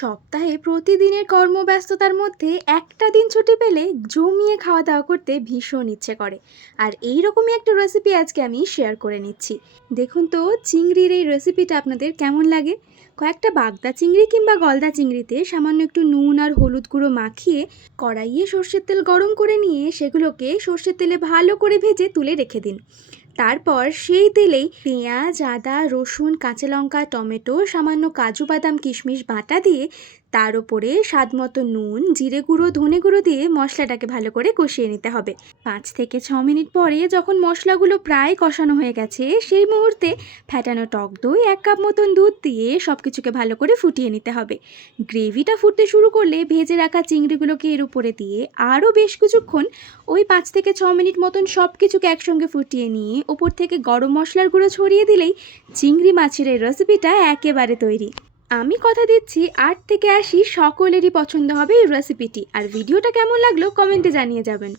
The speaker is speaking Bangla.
সপ্তাহে প্রতিদিনের কর্মব্যস্ততার মধ্যে একটা দিন ছুটি পেলে জমিয়ে খাওয়া দাওয়া করতে ভীষণ ইচ্ছে করে। আর এই রকমই একটা রেসিপি আজকে আমি শেয়ার করে নিচ্ছি। দেখুন তো চিংড়ির এই রেসিপিটা আপনাদের কেমন লাগে। কয়েকটা বাগদা চিংড়ি কিংবা গলদা চিংড়িতে সামান্য একটু নুন আর হলুদ গুঁড়ো মাখিয়ে কড়াইয়ে সর্ষের তেল গরম করে নিয়ে সেগুলোকে সর্ষের তেলে ভালো করে ভেজে তুলে রেখে দিন। তারপর সেই তেলেই পেঁয়াজ, আদা, রসুন, কাঁচা লঙ্কা, টমেটো, সামান্য কাজু বাদাম কিশমিশ বাটা দিয়ে তার উপরে স্বাদমতো নুন, জিরে গুঁড়ো, ধনে গুঁড়ো দিয়ে মশলাটাকে ভালো করে কষিয়ে নিতে হবে। 5 থেকে 6 মিনিট পরে যখন মশলাগুলো প্রায় কষানো হয়ে গেছে সেই মুহূর্তে ফ্যাটানো টক দই 1 কাপ মতন দুধ দিয়ে সব কিছুকে ভালো করে ফুটিয়ে নিতে হবে। গ্রেভিটা ফুটতে শুরু করলে ভেজে রাখা চিংড়িগুলোকে এর উপরে দিয়ে আরও বেশ কিছুক্ষণ ওই 5 থেকে 6 মিনিট মতন সব কিছুকে একসঙ্গে ফুটিয়ে নিয়ে ওপর থেকে গরম মশলার গুঁড়ো ছড়িয়ে দিলেই চিংড়ি মাছের এই রেসিপিটা একেবারে তৈরি। আমি কথা দিচ্ছি 8 থেকে 80 সকলেরই পছন্দ হবে এই রেসিপিটি। আর ভিডিওটা কেমন লাগলো কমেন্টে জানিয়ে যাবেন।